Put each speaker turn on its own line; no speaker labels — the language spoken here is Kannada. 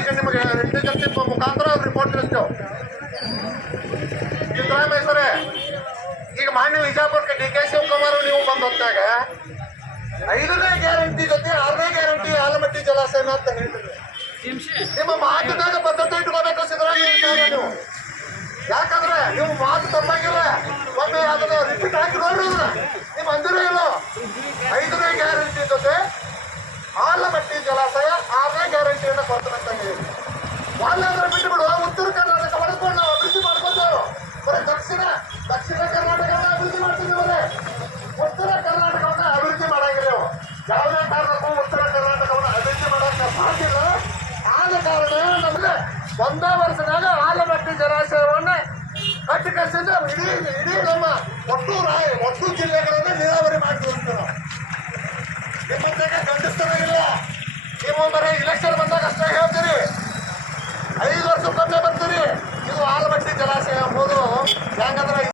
ಈಗ ನಿಮಗೆ ಇಂಟೆಲಿಜೆನ್ಸ್ ಮುಖಾಂತರ ರಿಪೋರ್ಟ್ ತಿಳಿಸ್ತೇವೆ. ಸಿದ್ದರಾಮಯ್ಯ ಈಗ ಮಾನ್ಯ ವಿಜಯಪುರಕ್ಕೆ ಡಿ ಕೆ ಶಿವಕುಮಾರ್ ನೀವು ಬಂದ ಹೊತ್ತಾಗ ಐದನೇ ಗ್ಯಾರಂಟಿ ಜೊತೆ ಆರನೇ ಗ್ಯಾರಂಟಿ ಆಲಮಟ್ಟಿ ಜಲಾಶಯನ ಅಂತ ಹೇಳಿದ್ರೆ. ನಿಮ್ಮ ಮಾತಿನಾಗ ಬದ್ಧತೆ ಇಟ್ಕೋಬೇಕು ಸಿದ್ದರಾಮಯ್ಯ ನೀವು. ಯಾಕಂದ್ರೆ ನೀವು ಮಾತು ತಪ್ಪಾಗಿಲ್ಲ. ಒಮ್ಮೆ ಅದನ್ನ ರಿಪೀಟ್ ಹಾಕಿ ನೋಡ್ರಿ ನೀವು ಅಂದಿರೋ ಇಲ್ಲ. ಐದನೇ ಗ್ಯಾರಂಟಿ ಜೊತೆ ಆಲಮಟ್ಟಿ ಜಲಾಶಯ, ಆರನೇ ಗ್ಯಾರಂಟಿಯನ್ನು ಕೊಡ್ತಾನಂತ ಹೇಳಿ. ಬಿಟ್ಟು ಬಿಡು ಉತ್ತರ ಕರ್ನಾಟಕ ಬಳಸ್ಕೊಂಡು ನಾವು ಅಭಿವೃದ್ಧಿ ಮಾಡ್ಕೊತೇವೆ ಬರೀ ದಕ್ಷಿಣ ದಕ್ಷಿಣ ಕರ್ನಾಟಕವನ್ನ ಅಭಿವೃದ್ಧಿ ಮಾಡ್ತಿದ್ವಿ ಬರೀ ಉತ್ತರ ಕರ್ನಾಟಕವನ್ನ ಅಭಿವೃದ್ಧಿ ಮಾಡಂಗಿಲ್ಲ ಯಾವುದೇ ಕಾರಣಕ್ಕೂ ಉತ್ತರ ಕರ್ನಾಟಕವನ್ನ ಅಭಿವೃದ್ಧಿ ಮಾಡೋಕೆ ಸಾಧ್ಯ ಆದ ಕಾರಣ ನಮಗೆ ಒಂದೇ ವರ್ಷದಾಗ ಆಲಮಟ್ಟಿ ಜಲಾಶಯವನ್ನ ಜೊತೆಗೆ ಖಂಡಿಸ್ತವೇ ಇಲ್ಲ. ನೀವು ಬರೀ ಇಲೆಕ್ಷನ್ ಬಂದಾಗ ಅಷ್ಟೇ ಹೇಳ್ತೀರಿ. ಐದು ವರ್ಷಕ್ಕೊಮ್ಮೆ ಬರ್ತೀರಿ. ಇದು ಆಲಮಟ್ಟಿ ಜಲಾಶಯ.